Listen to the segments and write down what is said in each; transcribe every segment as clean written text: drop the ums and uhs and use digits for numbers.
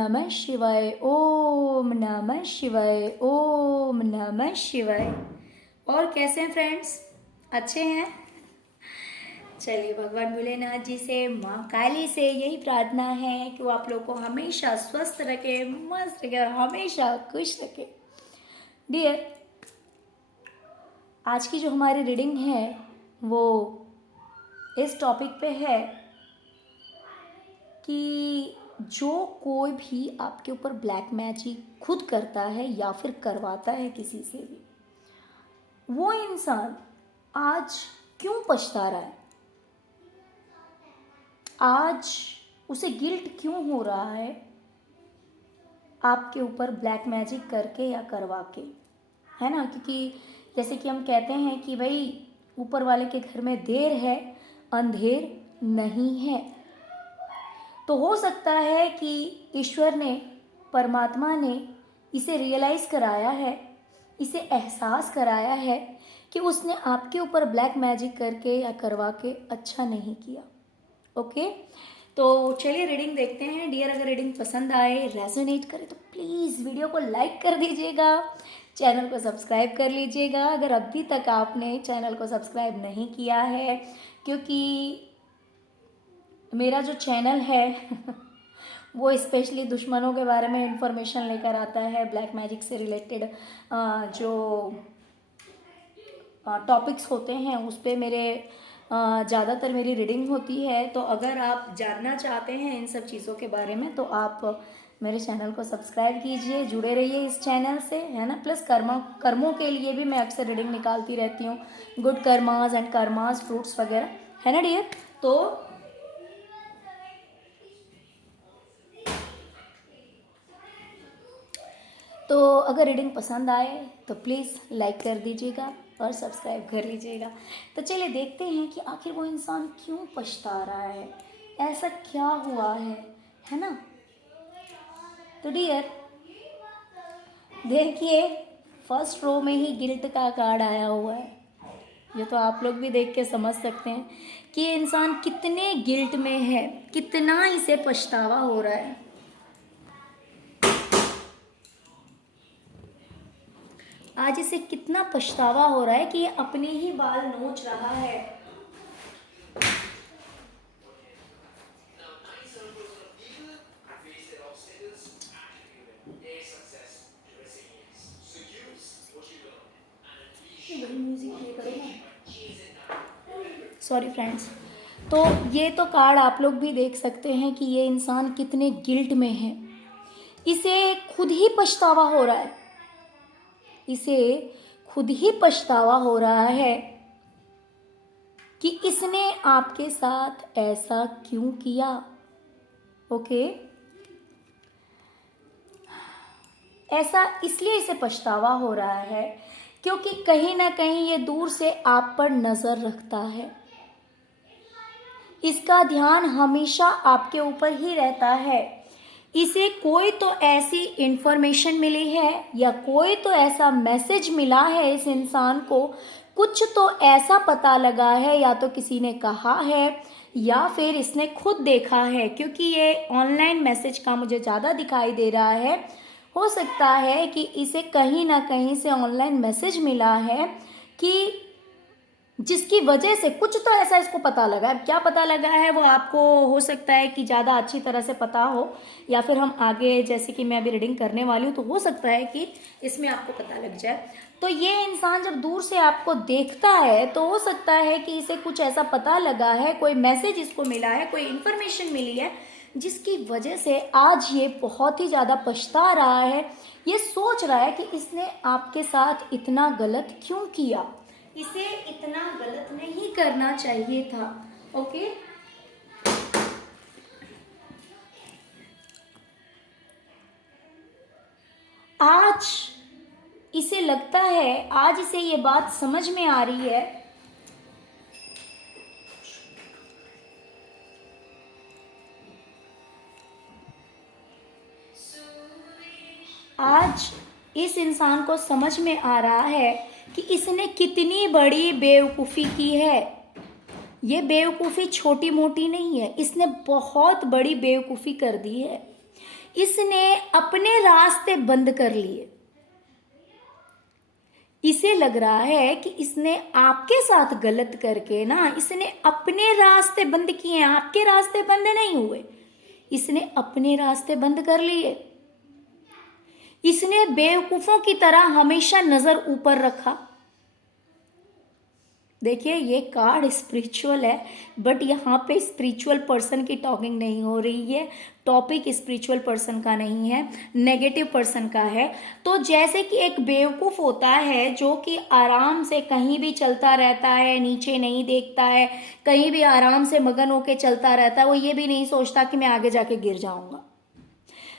नमः शिवाय, ओम नमः शिवाय, ओम नमः शिवाय। और कैसे हैं फ्रेंड्स, अच्छे हैं? चलिए, भगवान भोलेनाथ जी से, माँ काली से यही प्रार्थना है कि वो आप लोग को हमेशा स्वस्थ रखे, मस्त रखे और हमेशा खुश रखे। डियर, आज की जो हमारी रीडिंग है वो इस टॉपिक पे है कि जो कोई भी आपके ऊपर ब्लैक मैजिक खुद करता है या फिर करवाता है किसी से भी, वो इंसान आज क्यों पछता रहा है, आज उसे गिल्ट क्यों हो रहा है आपके ऊपर ब्लैक मैजिक करके या करवा के, है ना। क्योंकि जैसे कि हम कहते हैं कि भाई ऊपर वाले के घर में देर है, अंधेर नहीं है। तो हो सकता है कि ईश्वर ने, परमात्मा ने इसे रियलाइज़ कराया है, इसे एहसास कराया है कि उसने आपके ऊपर ब्लैक मैजिक करके या करवा के अच्छा नहीं किया। ओके, तो चलिए रीडिंग देखते हैं। डियर, अगर रीडिंग पसंद आए, रेजोनेट करे तो प्लीज़ वीडियो को लाइक कर दीजिएगा, चैनल को सब्सक्राइब कर लीजिएगा अगर अभी तक आपने चैनल को सब्सक्राइब नहीं किया है, क्योंकि मेरा जो चैनल है वो स्पेशली दुश्मनों के बारे में इंफॉर्मेशन लेकर आता है, ब्लैक मैजिक से रिलेटेड जो टॉपिक्स होते हैं उस पर मेरे ज़्यादातर मेरी रीडिंग होती है। तो अगर आप जानना चाहते हैं इन सब चीज़ों के बारे में तो आप मेरे चैनल को सब्सक्राइब कीजिए, जुड़े रहिए इस चैनल से, है ना। प्लस कर्मों के लिए भी मैं अक्सर रीडिंग निकालती रहती हूँ, good karmas and karmas fruits वगैरह, है ना डियर। तो अगर रीडिंग पसंद आए तो प्लीज़ लाइक कर दीजिएगा और सब्सक्राइब कर लीजिएगा। तो चलिए देखते हैं कि आखिर वो इंसान क्यों पछता रहा है, ऐसा क्या हुआ है ना। तो डियर देखिए, फर्स्ट रो में ही गिल्ट का कार्ड आया हुआ है। ये तो आप लोग भी देख के समझ सकते हैं कि ये इंसान कितने गिल्ट में है, कितना इसे पछतावा हो रहा है। आज इसे कितना पछतावा हो रहा है कि ये अपने ही बाल नोच रहा है। Sorry friends. तो ये तो कार्ड आप लोग भी देख सकते हैं कि ये इंसान कितने गिल्ट में है, इसे खुद ही पछतावा हो रहा है, इसे खुद ही पछतावा हो रहा है कि इसने आपके साथ ऐसा क्यों किया। ओके, ऐसा इसलिए इसे पछतावा हो रहा है क्योंकि कहीं ना कहीं ये दूर से आप पर नजर रखता है, इसका ध्यान हमेशा आपके ऊपर ही रहता है। इसे कोई तो ऐसी इंफॉर्मेशन मिली है या कोई तो ऐसा मैसेज मिला है इस इंसान को, कुछ तो ऐसा पता लगा है, या तो किसी ने कहा है या फिर इसने खुद देखा है, क्योंकि ये ऑनलाइन मैसेज का मुझे ज़्यादा दिखाई दे रहा है। हो सकता है कि इसे कहीं ना कहीं से ऑनलाइन मैसेज मिला है कि जिसकी वजह से कुछ तो ऐसा इसको पता लगा है। क्या पता लगा है वो आपको हो सकता है कि ज़्यादा अच्छी तरह से पता हो, या फिर हम आगे जैसे कि मैं अभी रीडिंग करने वाली हूँ तो हो सकता है कि इसमें आपको पता लग जाए। तो ये इंसान जब दूर से आपको देखता है तो हो सकता है कि इसे कुछ ऐसा पता लगा है, कोई मैसेज इसको मिला है, कोई इन्फॉर्मेशन मिली है, जिसकी वजह से आज ये बहुत ही ज़्यादा पछता रहा है। ये सोच रहा है कि इसने आपके साथ इतना गलत क्यों किया, इसे इतना गलत नहीं करना चाहिए था। ओके, आज इसे लगता है, आज इसे ये बात समझ में आ रही है आज इस इंसान को समझ में आ रहा है कि इसने कितनी बड़ी बेवकूफ़ी की है। ये बेवकूफ़ी छोटी मोटी नहीं है, इसने बहुत बड़ी बेवकूफ़ी कर दी है। इसने अपने रास्ते बंद कर लिए। इसे लग रहा है कि इसने आपके साथ गलत करके ना इसने अपने रास्ते बंद किए, आपके रास्ते बंद नहीं हुए, इसने अपने रास्ते बंद कर लिए। इसने बेवकूफों की तरह हमेशा नजर ऊपर रखा। देखिए ये कार्ड स्पिरिचुअल है, बट यहाँ पे स्पिरिचुअल पर्सन की टॉकिंग नहीं हो रही है, टॉपिक स्पिरिचुअल पर्सन का नहीं है, नेगेटिव पर्सन का है। तो जैसे कि एक बेवकूफ होता है जो कि आराम से कहीं भी चलता रहता है, नीचे नहीं देखता है, कहीं भी आराम से मगन होके चलता रहता है, वो ये भी नहीं सोचता कि मैं आगे जाके गिर जाऊंगा।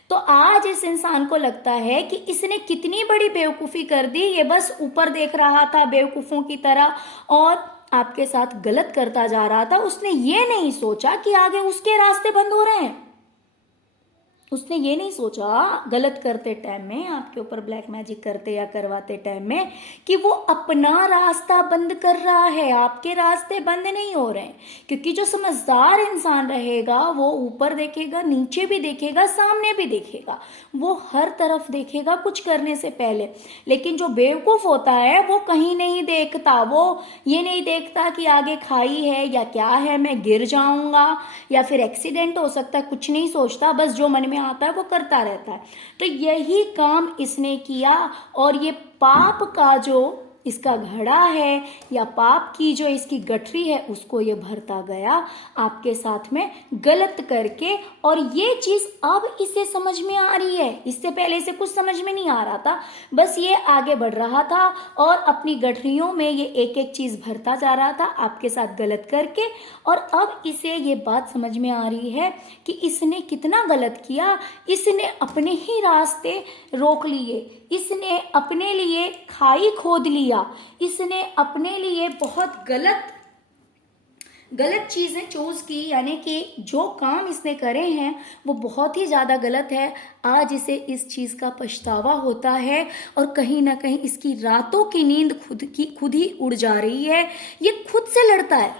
तो आज इस इंसान को लगता है कि इसने कितनी बड़ी बेवकूफ़ी कर दी, ये बस ऊपर देख रहा था बेवकूफ़ों की तरह और आपके साथ गलत करता जा रहा था। उसने ये नहीं सोचा कि आगे उसके रास्ते बंद हो रहे हैं। उसने ये नहीं सोचा गलत करते टाइम में, आपके ऊपर ब्लैक मैजिक करते या करवाते टाइम में, कि वो अपना रास्ता बंद कर रहा है, आपके रास्ते बंद नहीं हो रहे हैं। क्योंकि जो समझदार इंसान रहेगा वो ऊपर देखेगा, नीचे भी देखेगा, सामने भी देखेगा, वो हर तरफ देखेगा कुछ करने से पहले। लेकिन जो बेवकूफ होता है वो कहीं नहीं देखता, वो ये नहीं देखता कि आगे खाई है या क्या है, मैं गिर जाऊंगा या फिर एक्सीडेंट हो सकता है, कुछ नहीं सोचता, बस जो मन में आता है वो करता रहता है। तो यही काम इसने किया और ये पाप का जो इसका घड़ा है या पाप की जो इसकी गठरी है उसको ये भरता गया आपके साथ में गलत करके। और ये चीज अब इसे समझ में आ रही है, इससे पहले इसे कुछ समझ में नहीं आ रहा था, बस ये आगे बढ़ रहा था और अपनी गठरियों में ये एक एक चीज भरता जा रहा था आपके साथ गलत करके। और अब इसे ये बात समझ में आ रही है कि इसने कितना गलत किया, इसने अपने ही रास्ते रोक लिए, इसने अपने लिए खाई खोद लिया, इसने अपने लिए बहुत गलत चीजें चूज की, यानी कि जो काम इसने करे हैं वो बहुत ही ज्यादा गलत है। आज इसे इस चीज का पछतावा होता है और कहीं ना कहीं इसकी रातों की नींद खुद ही उड़ जा रही है। ये खुद से लड़ता है,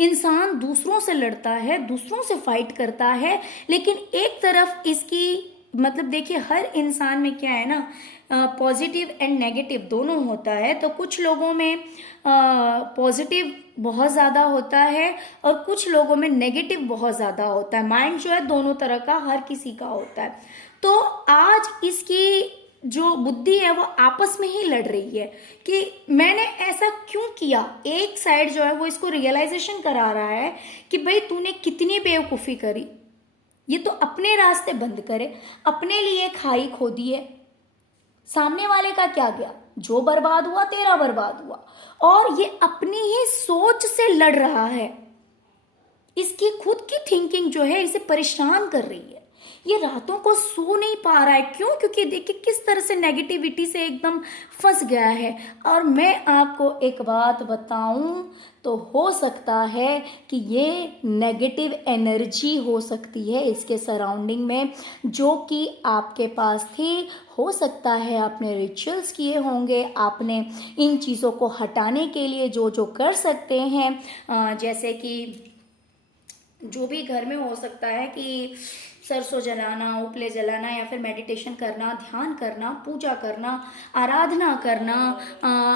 इंसान दूसरों से लड़ता है, दूसरों से फाइट करता है, लेकिन एक तरफ इसकी मतलब देखिए हर इंसान में क्या है ना, पॉजिटिव एंड नेगेटिव दोनों होता है। तो कुछ लोगों में पॉजिटिव बहुत ज़्यादा होता है और कुछ लोगों में नेगेटिव बहुत ज़्यादा होता है। माइंड जो है दोनों तरह का हर किसी का होता है। तो आज इसकी जो बुद्धि है वो आपस में ही लड़ रही है कि मैंने ऐसा क्यों किया। एक साइड जो है वो इसको रियलाइजेशन करा रहा है कि भाई तूने कितनी बेवकूफ़ी करी, ये तो अपने रास्ते बंद करे, अपने लिए खाई खोदी है, सामने वाले का क्या गया, जो बर्बाद हुआ तेरा बर्बाद हुआ। और ये अपनी ही सोच से लड़ रहा है, इसकी खुद की थिंकिंग जो है इसे परेशान कर रही है, ये रातों को सो नहीं पा रहा है। क्यों? क्योंकि देखिए किस तरह से नेगेटिविटी से एकदम फंस गया है। और मैं आपको एक बात बताऊं तो हो सकता है कि ये नेगेटिव एनर्जी हो सकती है इसके सराउंडिंग में जो कि आपके पास थी। हो सकता है आपने रिचुअल्स किए होंगे, आपने इन चीज़ों को हटाने के लिए जो जो कर सकते हैं, जैसे कि जो भी घर में हो सकता है कि सरसों जलाना, उपले जलाना या फिर मेडिटेशन करना, ध्यान करना, पूजा करना, आराधना करना,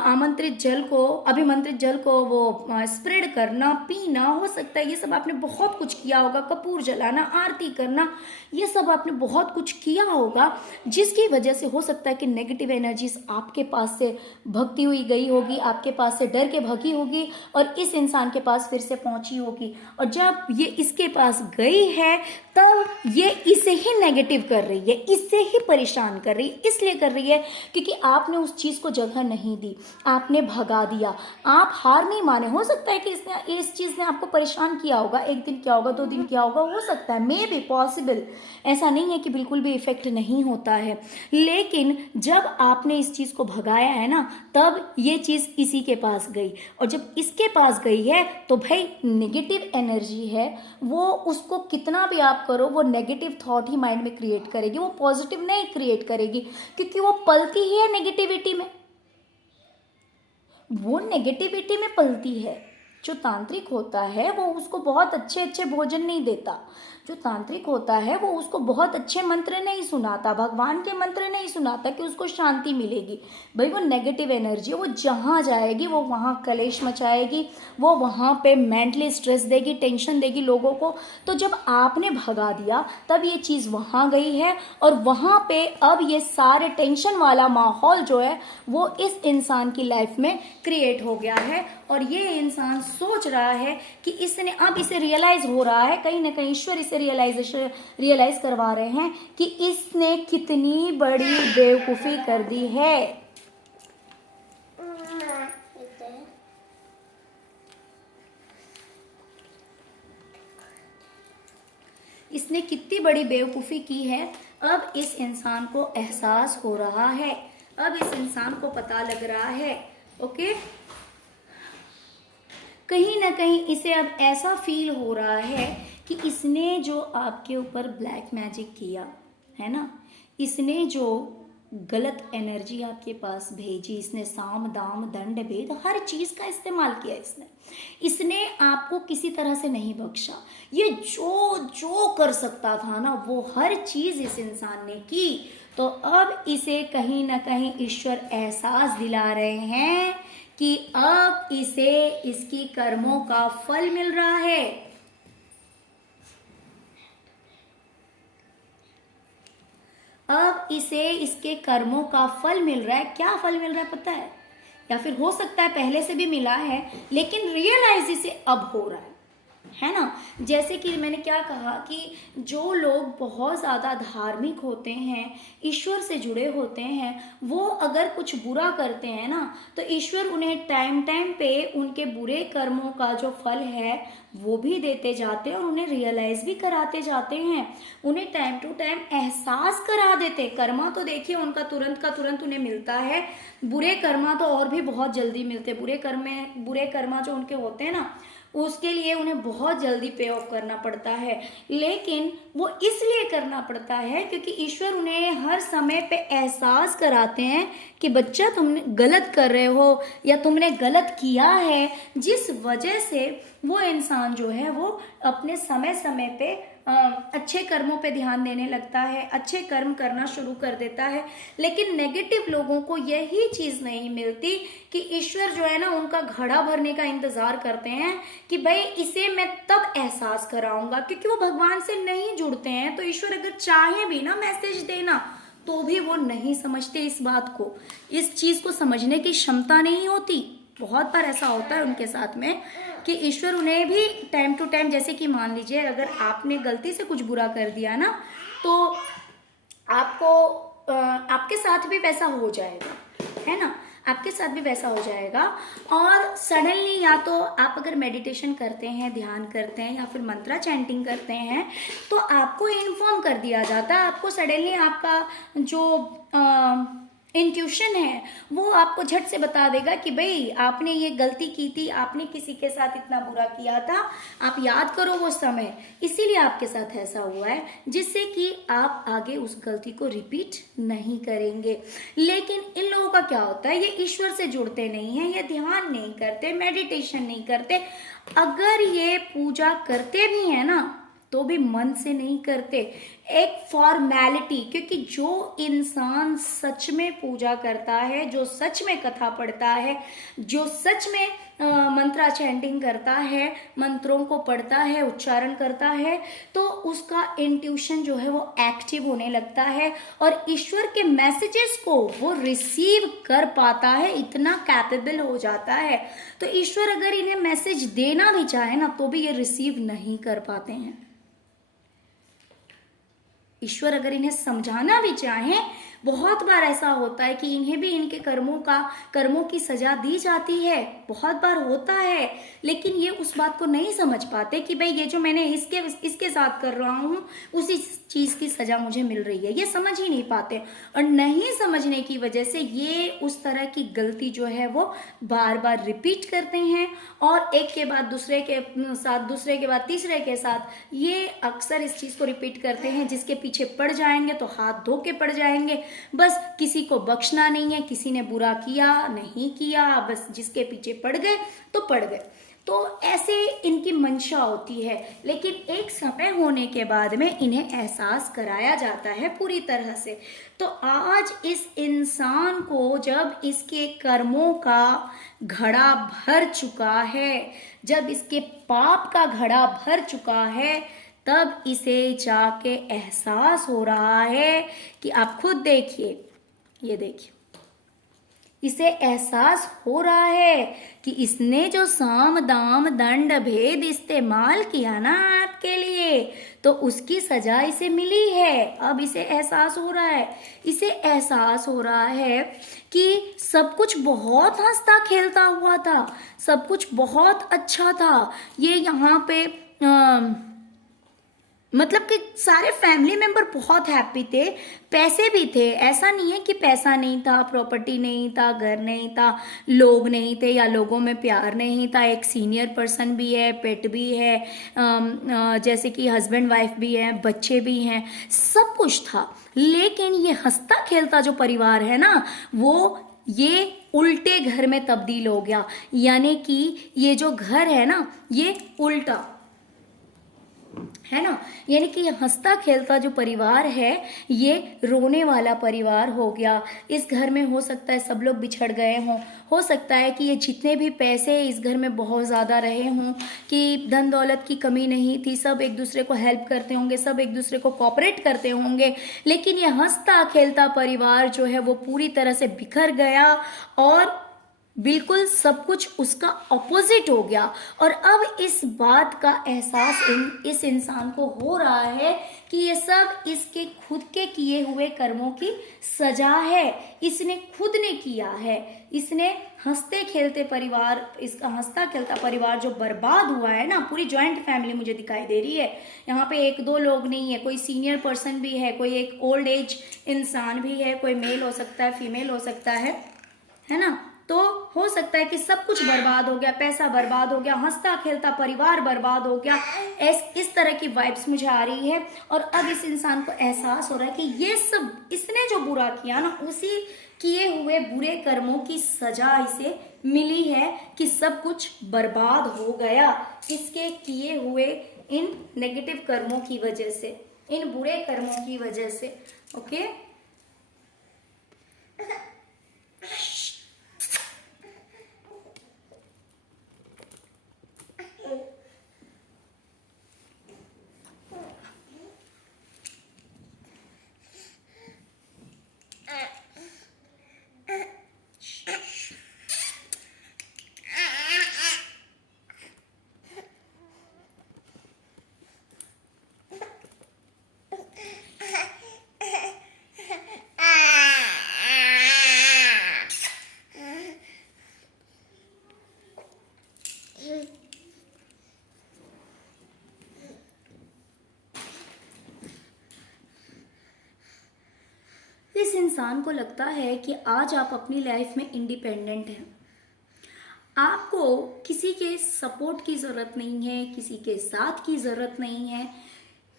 आमंत्रित जल को, अभिमंत्रित जल को वो स्प्रेड करना, पीना, हो सकता है ये सब आपने बहुत कुछ किया होगा। कपूर जलाना, आरती करना, ये सब आपने बहुत कुछ किया होगा जिसकी वजह से हो सकता है कि नेगेटिव एनर्जीज आपके पास से भगती हुई गई होगी, आपके पास से डर के भगी होगी और इस इंसान के पास फिर से पहुंची होगी। और जब ये इसके पास गई है तब ये इसे ही नेगेटिव कर रही है, इससे ही परेशान कर रही है। इसलिए कर रही है क्योंकि आपने उस चीज़ को जगह नहीं दी, आपने भगा दिया, आप हार नहीं माने। हो सकता है कि इस चीज़ ने आपको परेशान किया होगा, एक दिन क्या होगा, 2 दिन क्या होगा, हो सकता है, मे बी पॉसिबल। ऐसा नहीं है कि बिल्कुल भी इफेक्ट नहीं होता है, लेकिन जब आपने इस चीज़ को भगाया है ना तब ये चीज़ इसी के पास गई। और जब इसके पास गई है तो भाई नेगेटिव एनर्जी है, वो उसको कितना भी आप करो वो नेगेटिव थॉट ही माइंड में क्रिएट करेगी, वो पॉजिटिव नहीं क्रिएट करेगी क्योंकि वो पलती ही है नेगेटिविटी में, वो नेगेटिविटी में पलती है। जो तांत्रिक होता है वो उसको बहुत अच्छे अच्छे भोजन नहीं देता, जो तांत्रिक होता है वो उसको बहुत अच्छे मंत्र नहीं सुनाता, भगवान के मंत्र नहीं सुनाता कि उसको शांति मिलेगी। भाई वो नेगेटिव एनर्जी है, वो जहाँ जाएगी वो वहाँ कलेश मचाएगी, वो वहाँ पे मेंटली स्ट्रेस देगी, टेंशन देगी लोगों को। तो जब आपने भगा दिया तब ये चीज़ वहाँ गई है और वहाँ पे अब ये सारे टेंशन वाला माहौल जो है वो इस इंसान की लाइफ में क्रिएट हो गया है। और ये इंसान सोच रहा है कि इसने, अब इसे रियलाइज हो रहा है, कहीं ना कहीं ईश्वर इसे रियलाइज करवा रहे हैं कि इसने कितनी बड़ी बेवकूफ़ी कर दी है। इसने कितनी बड़ी बेवकूफ़ी की है। अब इस इंसान को एहसास हो रहा है, अब इस इंसान को पता लग रहा है। ओके, कहीं ना कहीं इसे अब ऐसा फील हो रहा है कि इसने जो आपके ऊपर ब्लैक मैजिक किया है ना, इसने जो गलत एनर्जी आपके पास भेजी, इसने साम दाम दंड भेद हर चीज़ का इस्तेमाल किया, इसने आपको किसी तरह से नहीं बख्शा। ये जो जो कर सकता था ना वो हर चीज़ इस इंसान ने की। तो अब इसे कहीं ना कहीं ईश्वर एहसास दिला रहे हैं कि अब इसे इसकी कर्मों का फल मिल रहा है। अब इसे इसके कर्मों का फल मिल रहा है। क्या फल मिल रहा है पता है? या फिर हो सकता है पहले से भी मिला है, लेकिन रियलाइज इसे अब हो रहा है ना। जैसे कि मैंने क्या कहा कि जो लोग बहुत ज़्यादा धार्मिक होते हैं, ईश्वर से जुड़े होते हैं, वो अगर कुछ बुरा करते हैं ना तो ईश्वर उन्हें टाइम टाइम पे उनके बुरे कर्मों का जो फल है वो भी देते जाते हैं और उन्हें रियलाइज भी कराते जाते हैं, उन्हें टाइम टू टाइम एहसास करा देते। कर्मा तो देखिए उनका तुरंत का तुरंत उन्हें मिलता है, बुरे कर्मा तो और भी बहुत जल्दी मिलते। बुरे कर्मा जो उनके होते हैं ना उसके लिए उन्हें बहुत जल्दी पे ऑफ करना पड़ता है, लेकिन वो इसलिए करना पड़ता है क्योंकि ईश्वर उन्हें हर समय पे एहसास कराते हैं कि बच्चा तुमने गलत कर रहे हो या तुमने गलत किया है, जिस वजह से वो इंसान जो है वो अपने समय समय पे अच्छे कर्मों पे ध्यान देने लगता है, अच्छे कर्म करना शुरू कर देता है। लेकिन नेगेटिव लोगों को यही चीज़ नहीं मिलती कि ईश्वर जो है ना उनका घड़ा भरने का इंतज़ार करते हैं कि भाई इसे मैं तब एहसास कराऊंगा, क्योंकि वो भगवान से नहीं जुड़ते हैं। तो ईश्वर अगर चाहे भी ना मैसेज देना तो भी वो नहीं समझते इस बात को, इस चीज़ को समझने की क्षमता नहीं होती। बहुत बार ऐसा होता है उनके साथ में कि ईश्वर उन्हें भी टाइम टू टाइम, जैसे कि मान लीजिए अगर आपने गलती से कुछ बुरा कर दिया ना तो आपको आपके साथ भी वैसा हो जाएगा, है ना, आपके साथ भी वैसा हो जाएगा। और सडनली या तो आप अगर मेडिटेशन करते हैं, ध्यान करते हैं या फिर मंत्रा चैंटिंग करते हैं तो आपको इन्फॉर्म कर दिया जाता है, आपको सडनली आपका जो इंट्यूशन है वो आपको झट से बता देगा कि भाई आपने ये गलती की थी, आपने किसी के साथ इतना बुरा किया था, आप याद करो वो समय, इसीलिए आपके साथ ऐसा हुआ है, जिससे कि आप आगे उस गलती को रिपीट नहीं करेंगे। लेकिन इन लोगों का क्या होता है, ये ईश्वर से जुड़ते नहीं हैं, ये ध्यान नहीं करते, मेडिटेशन नहीं करते। अगर ये पूजा करते भी हैं ना तो भी मन से नहीं करते, एक फॉर्मेलिटी। क्योंकि जो इंसान सच में पूजा करता है, जो सच में कथा पढ़ता है, जो सच में मंत्रा चैंटिंग करता है, मंत्रों को पढ़ता है, उच्चारण करता है, तो उसका इंट्यूशन जो है वो एक्टिव होने लगता है और ईश्वर के मैसेजेस को वो रिसीव कर पाता है, इतना कैपेबल हो जाता है। तो ईश्वर अगर इन्हें मैसेज देना भी चाहे ना तो भी ये रिसीव नहीं कर पाते हैं। ईश्वर अगर इन्हें समझाना भी चाहे, बहुत बार ऐसा होता है कि इन्हें भी इनके कर्मों की सजा दी जाती है, बहुत बार होता है, लेकिन ये उस बात को नहीं समझ पाते कि भाई ये जो मैंने इसके साथ कर रहा हूँ उसी चीज़ की सजा मुझे मिल रही है, ये समझ ही नहीं पाते। और नहीं समझने की वजह से ये उस तरह की गलती जो है वो बार बार रिपीट करते हैं और एक के बाद दूसरे के साथ, दूसरे के बाद तीसरे के साथ ये अक्सर इस चीज़ को रिपीट करते हैं। जिसके पीछे पड़ जाएंगे तो हाथ धो के पड़ जाएंगे, बस किसी को बख्शना नहीं है, किसी ने बुरा किया नहीं किया, बस जिसके पीछे पड़ गए तो पड़ गए। तो ऐसे इनकी मंशा होती है, लेकिन एक समय होने के बाद में इन्हें एहसास कराया जाता है पूरी तरह से। तो आज इस इंसान को जब इसके कर्मों का घड़ा भर चुका है, जब इसके पाप का घड़ा भर चुका है, तब इसे जाके एहसास हो रहा है कि आप खुद देखिए, ये देखिए, इसे एहसास हो रहा है कि इसने जो साम दाम दंड भेद इस्तेमाल किया ना आपके लिए, तो उसकी सजा इसे मिली है। अब इसे एहसास हो रहा है, इसे एहसास हो रहा है कि सब कुछ बहुत हंसता खेलता हुआ था, सब कुछ बहुत अच्छा था। ये यहाँ पे मतलब कि सारे फैमिली मेंबर बहुत हैप्पी थे, पैसे भी थे, ऐसा नहीं है कि पैसा नहीं था, प्रॉपर्टी नहीं था, घर नहीं था, लोग नहीं थे या लोगों में प्यार नहीं था, एक सीनियर पर्सन भी है, पेट भी है, जैसे कि हस्बैंड वाइफ भी है, बच्चे भी हैं, सब कुछ था। लेकिन ये हंसता खेलता जो परिवार है ना, वो ये उल्टे घर में तब्दील हो गया। यानी कि ये जो घर है ना, ये उल्टा है ना, यानी कि हंसता खेलता जो परिवार है ये रोने वाला परिवार हो गया। इस घर में हो सकता है सब लोग बिछड़ गए हों, हो सकता है कि ये जितने भी पैसे इस घर में बहुत ज़्यादा रहे हों, कि धन दौलत की कमी नहीं थी, सब एक दूसरे को हेल्प करते होंगे, सब एक दूसरे को कोऑपरेट करते होंगे, लेकिन ये हंसता खेलता परिवार जो है वो पूरी तरह से बिखर गया और बिल्कुल सब कुछ उसका ऑपोजिट हो गया। और अब इस बात का एहसास इस इंसान को हो रहा है कि ये सब इसके खुद के किए हुए कर्मों की सजा है, इसने खुद ने किया है। इसने हंसते खेलते परिवार, इसका हंसता खेलता परिवार जो बर्बाद हुआ है ना, पूरी जॉइंट फैमिली मुझे दिखाई दे रही है। यहाँ पे एक दो लोग नहीं है, कोई सीनियर पर्सन भी है, कोई एक ओल्ड एज इंसान भी है, कोई मेल हो सकता है, फीमेल हो सकता है ना। तो हो सकता है कि सब कुछ बर्बाद हो गया, पैसा बर्बाद हो गया, हंसता खेलता परिवार बर्बाद हो गया, इस तरह की वाइब्स मुझे आ रही है। और अब इस इंसान को एहसास हो रहा है कि ये सब इसने जो बुरा किया ना, उसी किए हुए बुरे कर्मों की सजा इसे मिली है कि सब कुछ बर्बाद हो गया इसके किए हुए इन नेगेटिव कर्मों की वजह से, इन बुरे कर्मों की वजह से। ओके, इस इंसान को लगता है कि आज आप अपनी लाइफ में इंडिपेंडेंट हैं, आपको किसी के सपोर्ट की ज़रूरत नहीं है, किसी के साथ की ज़रूरत नहीं है।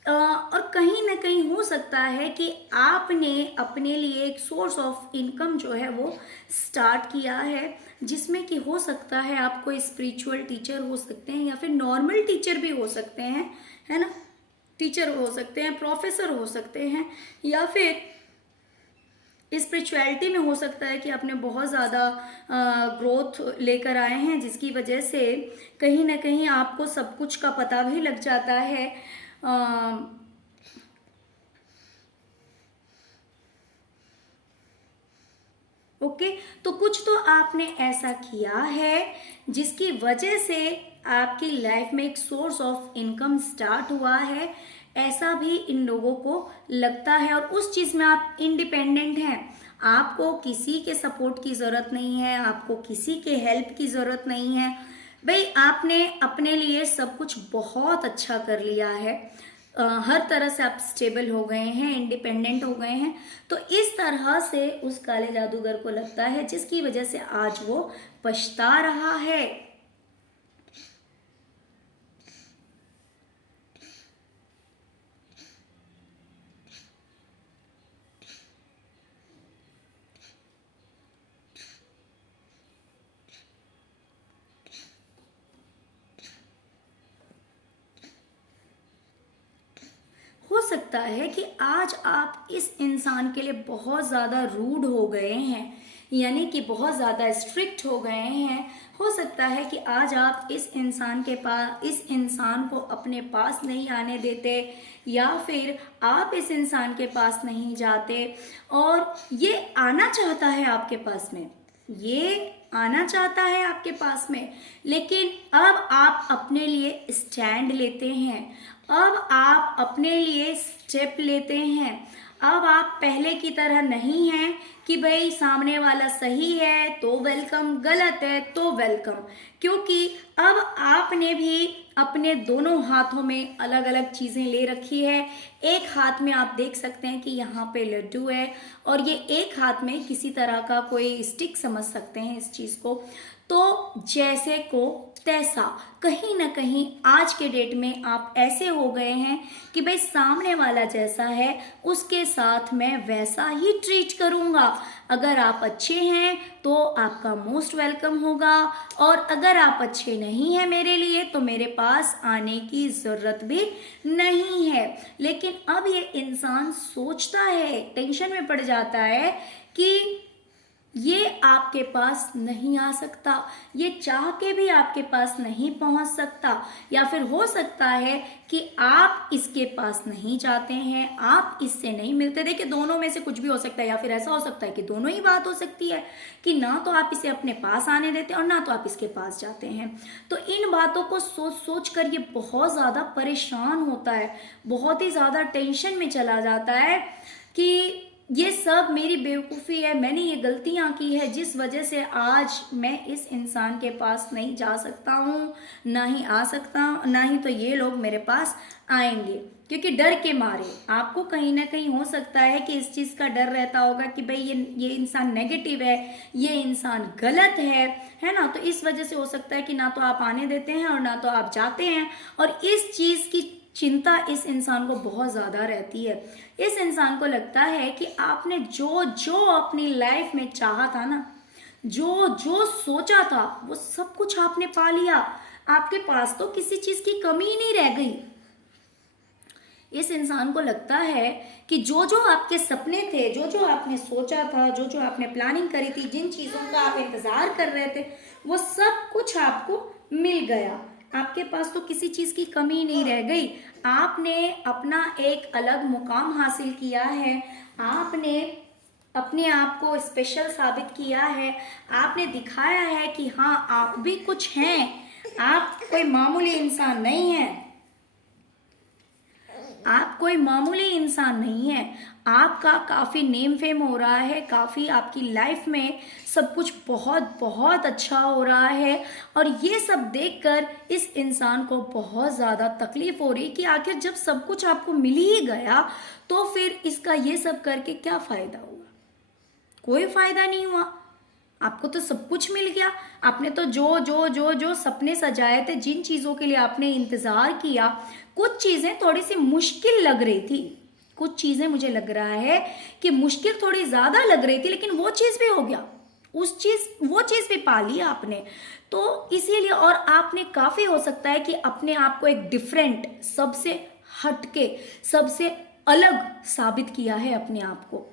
और कहीं ना कहीं हो सकता है कि आपने अपने लिए एक सोर्स ऑफ इनकम जो है वो स्टार्ट किया है, जिसमें कि हो सकता है आप कोई स्पिरिचुअल टीचर हो सकते हैं या फिर नॉर्मल टीचर भी हो सकते हैं, है ना। टीचर हो सकते हैं, प्रोफेसर हो सकते हैं, या फिर स्पिरिचुअलिटी में हो सकता है कि आपने बहुत ज़्यादा ग्रोथ लेकर आए हैं, जिसकी वजह से कहीं ना कहीं आपको सब कुछ का पता भी लग जाता है। ओके, तो कुछ तो आपने ऐसा किया है जिसकी वजह से आपकी लाइफ में एक सोर्स ऑफ इनकम स्टार्ट हुआ है, ऐसा भी इन लोगों को लगता है। और उस चीज़ में आप इंडिपेंडेंट हैं, आपको किसी के सपोर्ट की ज़रूरत नहीं है, आपको किसी के हेल्प की ज़रूरत नहीं है। भाई आपने अपने लिए सब कुछ बहुत अच्छा कर लिया है, हर तरह से आप स्टेबल हो गए हैं, इंडिपेंडेंट हो गए हैं। तो इस तरह से उस काले जादूगर को लगता है, जिसकी वजह से आज वो पछता रहा है। सकता है कि आज आप इस इंसान के लिए बहुत ज़्यादा रूड हो गए हैं, यानी कि बहुत ज़्यादा स्ट्रिक्ट हो गए हैं। हो सकता है कि आज आप इस इंसान को अपने पास नहीं आने देते, या फिर आप इस इंसान के पास नहीं जाते, और ये आना चाहता है आपके पास में, ये आना चाहता है आपके पास में, लेकिन अब आप अपने लिए स्टैंड लेते हैं, अब आप अपने लिए स्टेप लेते हैं। अब आप पहले की तरह नहीं हैं कि भाई सामने वाला सही है तो वेलकम, गलत है तो वेलकम, क्योंकि अब आपने भी अपने दोनों हाथों में अलग अलग चीज़ें ले रखी है। एक हाथ में आप देख सकते हैं कि यहाँ पे लड्डू है, और ये एक हाथ में किसी तरह का कोई स्टिक समझ सकते हैं इस चीज़ को। तो जैसे को तैसा, कहीं ना कहीं आज के डेट में आप ऐसे हो गए हैं कि भाई सामने वाला जैसा है उसके साथ मैं वैसा ही ट्रीट करूँगा। अगर आप अच्छे हैं तो आपका मोस्ट वेलकम होगा, और अगर आप अच्छे नहीं हैं मेरे लिए तो मेरे पास आने की ज़रूरत भी नहीं है। लेकिन अब ये इंसान सोचता है, टेंशन में पड़ जाता है कि ये आपके पास नहीं आ सकता, ये चाह के भी आपके पास नहीं पहुंच सकता, या फिर हो सकता है कि आप इसके पास नहीं जाते हैं, आप इससे नहीं मिलते। देखिए दोनों में से कुछ भी हो सकता है, या फिर ऐसा हो सकता है कि दोनों ही बात हो सकती है कि ना तो आप इसे अपने पास आने देते और ना तो आप इसके पास जाते हैं। तो इन बातों को सोच सोच कर ये बहुत ज़्यादा परेशान होता है, बहुत ही ज़्यादा टेंशन में चला जाता है कि ये सब मेरी बेवकूफ़ी है, मैंने ये गलतियाँ की है जिस वजह से आज मैं इस इंसान के पास नहीं जा सकता हूँ, ना ही आ सकता, ना ही तो ये लोग मेरे पास आएंगे, क्योंकि डर के मारे आपको कहीं ना कहीं हो सकता है कि इस चीज़ का डर रहता होगा कि भाई ये इंसान नेगेटिव है, ये इंसान गलत है ना। तो इस वजह से हो सकता है कि ना तो आप आने देते हैं और ना तो आप जाते हैं, और इस चीज़ की चिंता इस इंसान को बहुत ज़्यादा रहती है। इस इंसान को लगता है कि आपने जो जो अपनी लाइफ में चाहा था ना, जो जो सोचा था वो सब कुछ आपने पा लिया, आपके पास तो किसी चीज़ की कमी ही नहीं रह गई। इस इंसान को लगता है कि जो जो आपके सपने थे, जो जो आपने सोचा था, जो जो आपने प्लानिंग करी थी, जिन चीज़ों का आप इंतज़ार कर रहे थे, वो सब कुछ आपको मिल गया, आपके पास तो किसी चीज़ की कमी नहीं रह गई। आपने अपना एक अलग मुकाम हासिल किया है, आपने अपने आप को स्पेशल साबित किया है, आपने दिखाया है कि हाँ आप भी कुछ हैं, आप कोई मामूली इंसान नहीं हैं, आप कोई मामूली इंसान नहीं है। आपका काफ़ी नेम फेम हो रहा है, काफ़ी आपकी लाइफ में सब कुछ बहुत बहुत अच्छा हो रहा है, और ये सब देखकर इस इंसान को बहुत ज़्यादा तकलीफ हो रही कि आखिर जब सब कुछ आपको मिल ही गया तो फिर इसका ये सब करके क्या फ़ायदा हुआ। कोई फ़ायदा नहीं हुआ, आपको तो सब कुछ मिल गया। आपने तो जो जो जो जो सपने सजाए थे, जिन चीज़ों के लिए आपने इंतज़ार किया, कुछ चीज़ें थोड़ी सी मुश्किल लग रही थी, कुछ चीज़ें मुझे लग रहा है कि मुश्किल थोड़ी ज़्यादा लग रही थी, लेकिन वो चीज़ भी हो गया, वो चीज़ भी पा ली आपने। तो इसीलिए, और आपने काफ़ी हो सकता है कि अपने आप को एक डिफरेंट, सबसे हटके, सबसे अलग साबित किया है अपने आप को।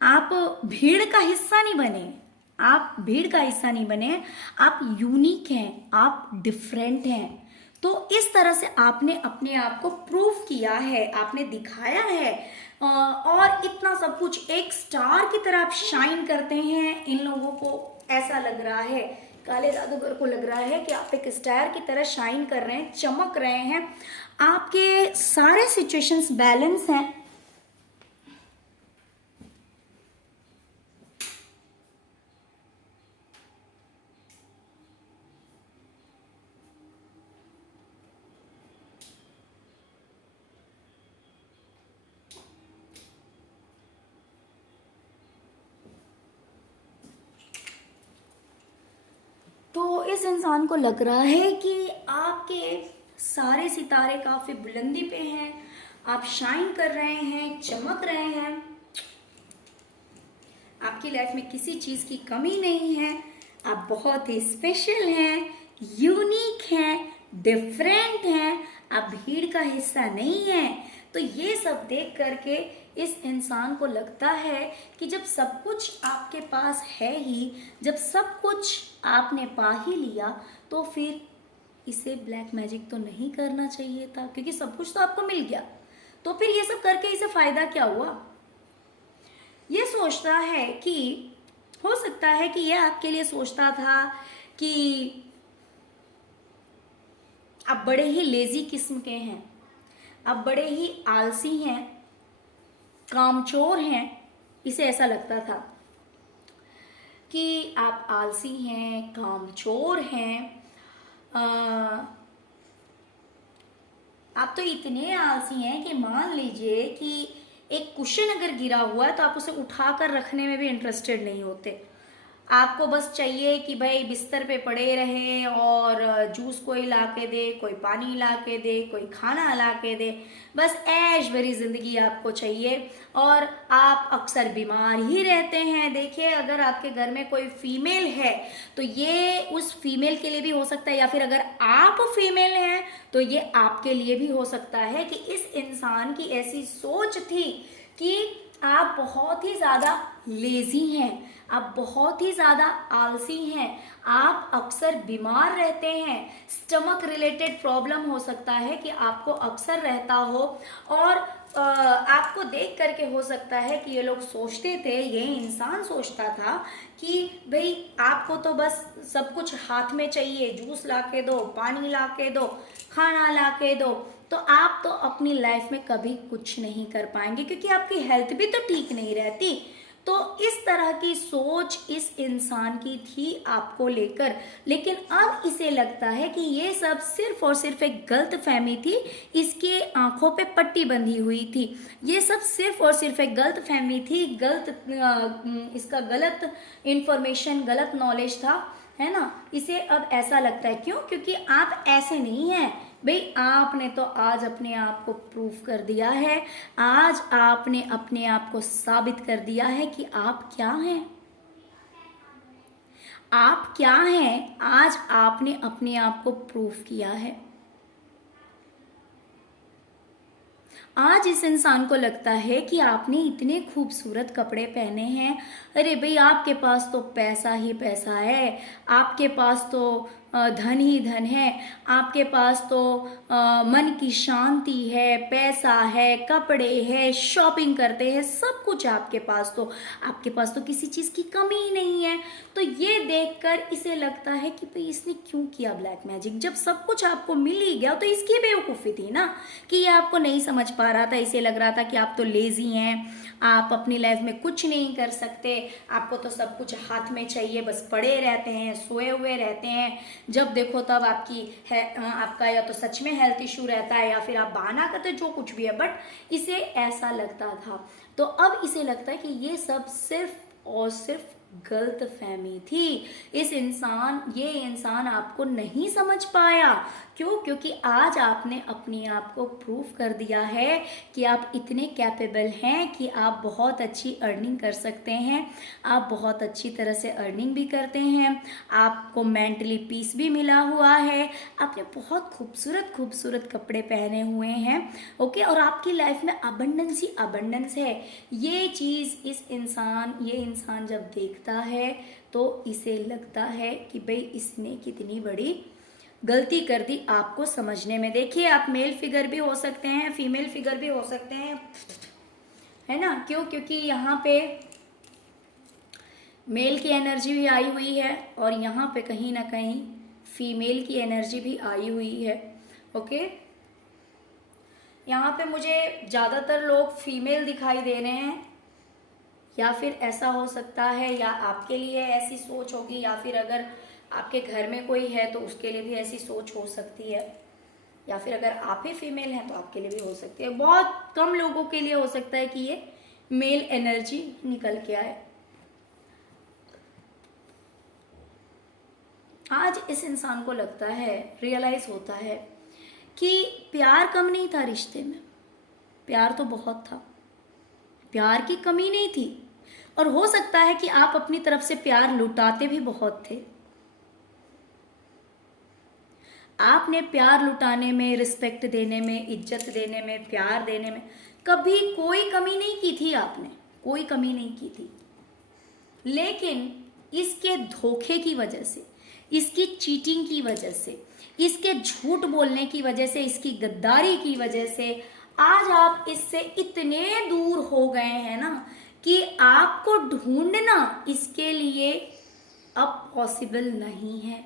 आप भीड़ का हिस्सा नहीं बने, आप भीड़ का हिस्सा नहीं बने, आप यूनिक हैं, आप डिफरेंट हैं। तो इस तरह से आपने अपने आप को प्रूव किया है, आपने दिखाया है, और इतना सब कुछ एक स्टार की तरह आप शाइन करते हैं। इन लोगों को ऐसा लग रहा है, काले जादूगर को लग रहा है कि आप एक स्टार की तरह शाइन कर रहे हैं, चमक रहे हैं, आपके सारे सिचुएशंस बैलेंस हैं। तो इस इंसान को लग रहा है कि आपके सारे सितारे काफ़ी बुलंदी पे हैं, आप शाइन कर रहे हैं, चमक रहे हैं, आपकी लाइफ में किसी चीज़ की कमी नहीं है, आप बहुत ही स्पेशल हैं, यूनिक हैं, डिफरेंट हैं, आप भीड़ का हिस्सा नहीं हैं। तो ये सब देख करके इस इंसान को लगता है कि जब सब कुछ आपके पास है ही, जब सब कुछ आपने पा ही लिया, तो फिर इसे ब्लैक मैजिक तो नहीं करना चाहिए था, क्योंकि सब कुछ तो आपको मिल गया। तो फिर ये सब करके इसे फायदा क्या हुआ? ये सोचता है कि हो सकता है कि ये आपके लिए सोचता था कि आप बड़े ही लेजी किस्म के हैं, आप बड़े ही आलसी हैं, कामचोर हैं। इसे ऐसा लगता था कि आप आलसी हैं, कामचोर हैं। आप तो इतने आलसी हैं कि मान लीजिए कि एक कुशन अगर गिरा हुआ है तो आप उसे उठाकर रखने में भी इंटरेस्टेड नहीं होते। आपको बस चाहिए कि भाई बिस्तर पे पड़े रहें और जूस कोई ला के दे, कोई पानी ला के दे, कोई खाना ला के दे, बस ऐश भरी जिंदगी आपको चाहिए। और आप अक्सर बीमार ही रहते हैं। देखिए, अगर आपके घर में कोई फीमेल है तो ये उस फीमेल के लिए भी हो सकता है, या फिर अगर आप फीमेल हैं तो ये आपके लिए भी हो सकता है कि इस इंसान की ऐसी सोच थी कि आप बहुत ही ज़्यादा लेजी हैं, आप बहुत ही ज़्यादा आलसी हैं, आप अक्सर बीमार रहते हैं, स्टमक रिलेटेड प्रॉब्लम हो सकता है कि आपको अक्सर रहता हो। और आपको देख करके हो सकता है कि ये लोग सोचते थे, ये इंसान सोचता था कि भाई आपको तो बस सब कुछ हाथ में चाहिए, जूस ला के दो, पानी ला के दो, खाना ला के दो, तो आप तो अपनी लाइफ में कभी कुछ नहीं कर पाएंगे, क्योंकि आपकी हेल्थ भी तो ठीक नहीं रहती। तो इस तरह की सोच इस इंसान की थी आपको लेकर। लेकिन अब इसे लगता है कि ये सब सिर्फ और सिर्फ एक गलत फहमी थी, इसके आंखों पे पट्टी बंधी हुई थी। ये सब सिर्फ और सिर्फ एक गलत फहमी थी, इसका गलत इंफॉर्मेशन, गलत नॉलेज था, है ना। इसे अब ऐसा लगता है, क्यों? क्योंकि आप ऐसे नहीं हैं भाई। आपने तो आज अपने आप को प्रूफ कर दिया है, आज आपने अपने आप को साबित कर दिया है कि आप क्या हैं, आप क्या हैं। आज आपने अपने आप को प्रूफ किया है। आज इस इंसान को लगता है कि आपने इतने खूबसूरत कपड़े पहने हैं। अरे भाई, आपके पास तो पैसा ही पैसा है, आपके पास तो धन ही धन है, आपके पास तो मन की शांति है, पैसा है, कपड़े है, शॉपिंग करते हैं, सब कुछ आपके पास तो किसी चीज़ की कमी ही नहीं है। तो ये देखकर इसे लगता है कि भाई इसने क्यों किया ब्लैक मैजिक, जब सब कुछ आपको मिल ही गया। तो इसकी बेवकूफ़ी थी ना कि ये आपको नहीं समझ पा रहा था। इसे लग रहा था कि आप तो लेजी हैं, आप अपनी लाइफ में कुछ नहीं कर सकते, आपको तो सब कुछ हाथ में चाहिए, बस पड़े रहते हैं, सोए हुए रहते हैं, जब देखो तब आपका या तो सच में हेल्थ इशू रहता है या फिर आप बहाना करते, जो कुछ भी है। बट इसे ऐसा लगता था। तो अब इसे लगता है कि ये सब सिर्फ और सिर्फ गलत फहमी थी। ये इंसान आपको नहीं समझ पाया। क्यों? क्योंकि आज आपने अपने आप को प्रूफ कर दिया है कि आप इतने कैपेबल हैं कि आप बहुत अच्छी अर्निंग कर सकते हैं, आप बहुत अच्छी तरह से अर्निंग भी करते हैं, आपको मेंटली पीस भी मिला हुआ है, आपने बहुत खूबसूरत खूबसूरत कपड़े पहने हुए हैं, ओके, और आपकी लाइफ में अबंडेंस ही अबंडेंस है। ये चीज़ ये इंसान जब देखता है तो इसे लगता है कि भाई इसने कितनी बड़ी गलती कर दी आपको समझने में। देखिए, आप मेल फिगर भी हो सकते हैं, फीमेल फिगर भी हो सकते हैं, है ना। क्यों? क्योंकि यहाँ पे मेल की एनर्जी भी आई हुई है और यहाँ पे कहीं ना कहीं फीमेल की एनर्जी भी आई हुई है, ओके। यहाँ पे मुझे ज़्यादातर लोग फीमेल दिखाई दे रहे हैं, या फिर ऐसा हो सकता है या आपके लिए ऐसी सोच होगी, या फिर अगर आपके घर में कोई है तो उसके लिए भी ऐसी सोच हो सकती है, या फिर अगर आप ही फीमेल हैं तो आपके लिए भी हो सकती है। बहुत कम लोगों के लिए हो सकता है कि ये मेल एनर्जी निकल के आए। आज इस इंसान को लगता है, रियलाइज होता है कि प्यार कम नहीं था रिश्ते में, प्यार तो बहुत था, प्यार की कमी नहीं थी। और हो सकता है कि आप अपनी तरफ से प्यार लुटाते भी बहुत थे। आपने प्यार लुटाने में, रिस्पेक्ट देने में, इज्जत देने में, प्यार देने में कभी कोई कमी नहीं की थी, आपने कोई कमी नहीं की थी। लेकिन इसके धोखे की वजह से, इसकी चीटिंग की वजह से, इसके झूठ बोलने की वजह से, इसकी गद्दारी की वजह से आज आप इससे इतने दूर हो गए हैं ना कि आपको ढूंढना इसके लिए अब पॉसिबल नहीं है।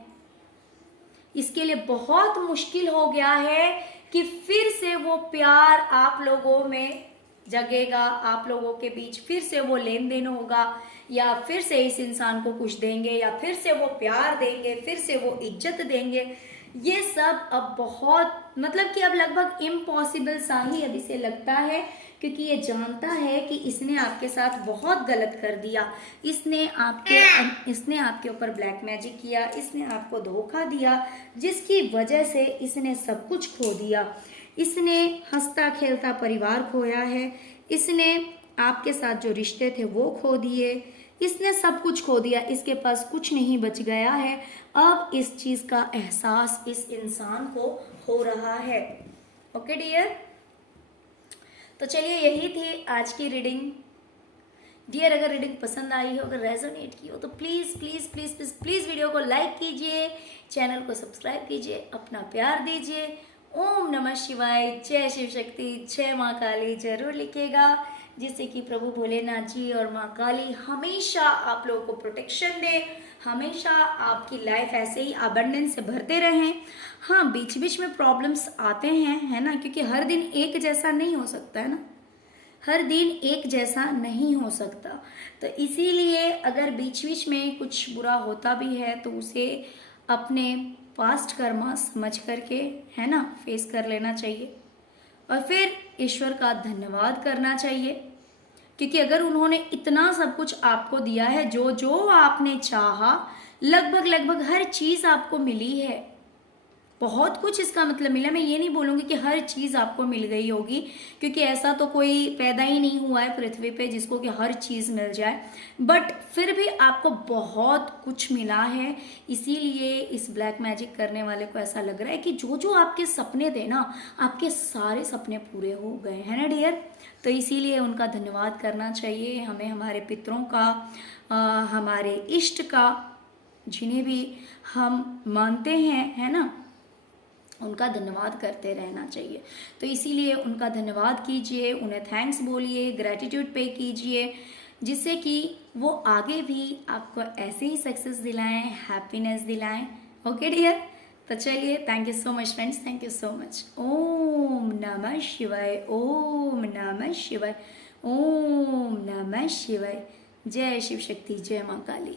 इसके लिए बहुत मुश्किल हो गया है कि फिर से वो प्यार आप लोगों में जगेगा, आप लोगों के बीच फिर से वो लेन देन होगा, या फिर से इस इंसान को कुछ देंगे, या फिर से वो प्यार देंगे, फिर से वो इज्जत देंगे। ये सब अब बहुत, मतलब कि अब लगभग इम्पॉसिबल सा ही अब इसे लगता है, क्योंकि ये जानता है कि इसने आपके साथ बहुत गलत कर दिया। इसने आपके ऊपर ब्लैक मैजिक किया, इसने आपको धोखा दिया, जिसकी वजह से इसने सब कुछ खो दिया। इसने हंसता खेलता परिवार खोया है, इसने आपके साथ जो रिश्ते थे वो खो दिए, इसने सब कुछ खो दिया, इसके पास कुछ नहीं बच गया है। अब इस चीज़ का एहसास इस इंसान को हो रहा है। ओके डियर, तो चलिए यही थी आज की रीडिंग। डियर, अगर रीडिंग पसंद आई हो, अगर रेजोनेट की हो, तो please please please please please video को लाइक कीजिए, चैनल को सब्सक्राइब कीजिए, अपना प्यार दीजिए। ओम नमः शिवाय, जय शिव शक्ति, जय माँ काली जरूर लिखिएगा, जिससे कि प्रभु भोलेनाथ जी और माँ काली हमेशा आप लोगों को प्रोटेक्शन दे, हमेशा आपकी लाइफ ऐसे ही अबंडेंस से भरते रहें। हाँ, बीच बीच में प्रॉब्लम्स आते हैं, है ना, क्योंकि हर दिन एक जैसा नहीं हो सकता है ना, हर दिन एक जैसा नहीं हो सकता। तो इसीलिए अगर बीच बीच में कुछ बुरा होता भी है तो उसे अपने पास्ट कर्मा समझ करके, है ना, फेस कर लेना चाहिए और फिर ईश्वर का धन्यवाद करना चाहिए, क्योंकि अगर उन्होंने इतना सब कुछ आपको दिया है, जो जो आपने चाहा, लगभग लगभग हर चीज़ आपको मिली है, बहुत कुछ इसका मतलब मिला। मैं ये नहीं बोलूँगी कि हर चीज़ आपको मिल गई होगी, क्योंकि ऐसा तो कोई पैदा ही नहीं हुआ है पृथ्वी पे जिसको कि हर चीज़ मिल जाए, बट फिर भी आपको बहुत कुछ मिला है। इसीलिए इस ब्लैक मैजिक करने वाले को ऐसा लग रहा है कि जो जो आपके सपने थे ना, आपके सारे सपने पूरे हो गए हैं ना डियर। तो इसीलिए उनका धन्यवाद करना चाहिए हमें, हमारे पितरों का, हमारे इष्ट का, जिन्हें भी हम मानते हैं, है ना, उनका धन्यवाद करते रहना चाहिए। तो इसीलिए उनका धन्यवाद कीजिए, उन्हें थैंक्स बोलिए, ग्रैटिट्यूड पे कीजिए, जिससे कि वो आगे भी आपको ऐसे ही सक्सेस दिलाएं, हैप्पीनेस दिलाएं। ओके डियर, तो चलिए, thank you so much friends, thank you so much. ओम नमः शिवाय, ओम नमः शिवाय, ओम नमः शिवाय, जय शिव शक्ति, जय माँ काली।